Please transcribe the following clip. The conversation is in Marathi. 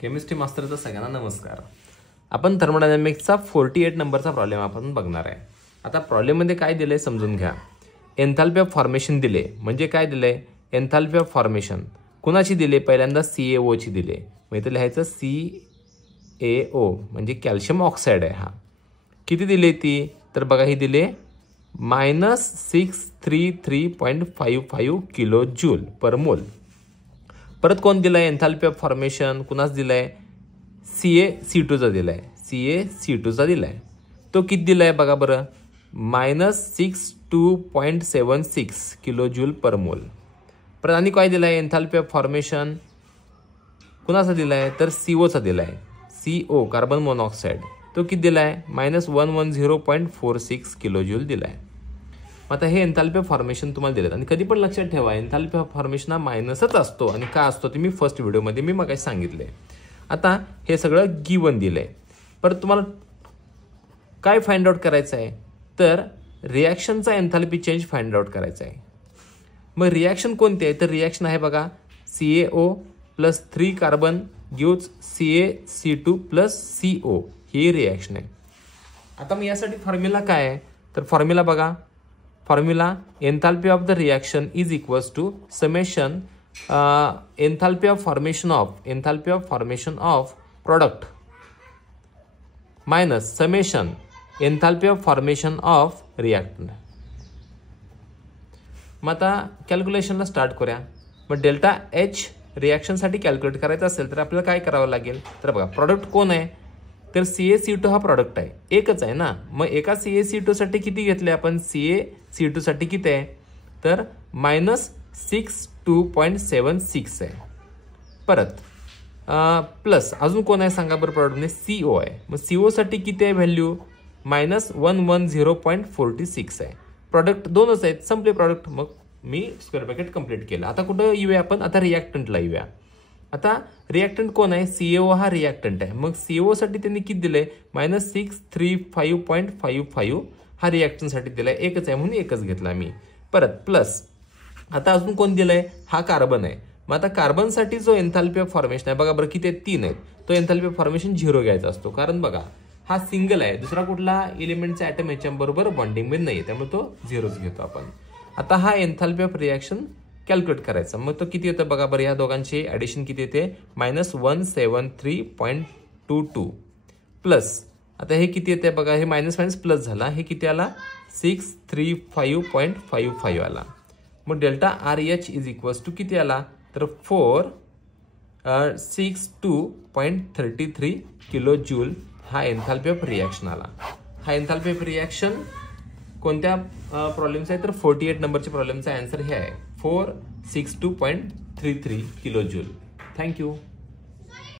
केमिस्ट्री मास्टरचा सगळ्यांना नमस्कार। आपण थर्मोडायनामिक्सचा 48 नंबरचा प्रॉब्लेम आपण बघणार आहे। आता प्रॉब्लेममध्ये काय दिले समजून घ्या। एन्थाल्पी ऑफ फॉर्मेशन दिले, म्हणजे काय दिले? एन्थाल्पी ऑफ फॉर्मेशन कुणाची दिले? पहिल्यांदा CaO ची दिले। मग इथे लिहायचं CaO म्हणजे कॅल्शियम ऑक्साईड आहे। हा किती दिले ती? तर बघा ही दिले -633.55 किलो जूल पर मोल। परत कोण दिलाय? एन्थाल्पी ऑफ फॉर्मेशन कुणाच दिलाय? CaC2 चा दिलाय। CaC2 चा दिलाय। तो किती दिलाय बघा बरं? -62.76 किलो जूल पर मोल। परत आणि काय दिलाय? एन्थाल्पी ऑफ फॉर्मेशन कुणाचा दिलाय? तर CO चा दिलाय। CO कार्बन मोनॉक्साईड तो किती दिलाय? -110.46 किलो जूल दिलाय। आता हे एन्थाल्पी ऑफ फॉर्मेशन तुम्हाला दिलेत आणि कधी पण लक्षात ठेवा एन्थाल्पी ऑफ फॉर्मेशन हा मायनसच असतो आणि का असतो ते मी फर्स्ट व्हिडिओमध्ये मी मगाशी सांगितले। आता हे सगळं गिवन दिलंय। परत तुम्हाला काय फाइंड आउट करायचं आहे? तर रिॲक्शनचा एन्थाल्पी चेंज फाइंड आउट करायचा आहे। मग रिॲक्शन कोणती आहे? तर रिॲक्शन आहे बघा CaO plus 3 carbon gives CaC2 plus CO ही रिॲक्शन आहे। आता मी यासाठी फॉर्म्युला काय आहे? तर फॉर्म्युला बघा, formula enthalpy of the reaction is equals to summation enthalpy of formation of product minus summation enthalpy of formation of reactant. मग आता कॅल्क्युलेशनला स्टार्ट करूया। मग डेल्टा H रिॲक्शनसाठी कॅल्क्युलेट करायचं असेल तर आपल्याला काय करावं लागेल? तर बघा प्रोडक्ट कोण आहे? तर CaC2 हा प्रोडक्ट आहे, एकच आहे ना। मग एका CaC2 साठी किती घेतले आपण? CaC2 साठी किती आहे? तर -62.76 आहे। परत प्लस अजून कोण आहे सांगा बरं? प्रोडक्टने CO आहे। मग CO साठी किती आहे व्हॅल्यू? -110.46 आहे। प्रोडक्ट दोनच आहेत, संपले प्रोडक्ट। मग मी स्क्वेअर ब्रॅकेट कंप्लीट केलं। आता कुठं येऊया आपण? आता रिॲक्टंटला येऊया। आता रिॲक्टंट कोण आहे? CaO हा रिॲक्टंट आहे। मग CO साठी त्यांनी किती दिले? -635.55 हा रिॲक्टंटसाठी दिलाय, एकच आहे म्हणून एकच घेतला मी। परत प्लस आता अजून कोण दिलंय? हा कार्बन आहे। मग आता कार्बनसाठी जो एन्थाल्पी ऑफ फॉर्मेशन आहे बघा बरं किती आहे? 3 आहेत। तो एन्थाल्पी ऑफ फॉर्मेशन 0 घ्यायचा असतो, कारण बघा हा सिंगल आहे, दुसरा कुठला एलिमेंटचा ॲटम याच्याबरोबर बॉन्डिंग मध्ये नाही, त्यामुळे तो 0च घेतो आपण। आता हा एन्थाल्पी ऑफ रिॲक्शन कॅल्क्युलेट करायचा। मग तो किती येतं बघा बरं? या दोघांची ॲडिशन किती येते? -173.22 प्लस आता हे किती येते बघा? हे मायनस मायनस प्लस झाला, हे किती आला? 635.55 आला। मग delta RH is equals to किती आला? तर 462.33 किलो जूल हा एन्थाल्पी ऑफ रिॲक्शन आला। हा एन्थाल्पी ऑफ रिॲक्शन कोणत्या प्रॉब्लेमचा आहे? तर 48 नंबरच्या प्रॉब्लेमचा आन्सर हे आहे 462.33 किलो जूल। थँक्यू।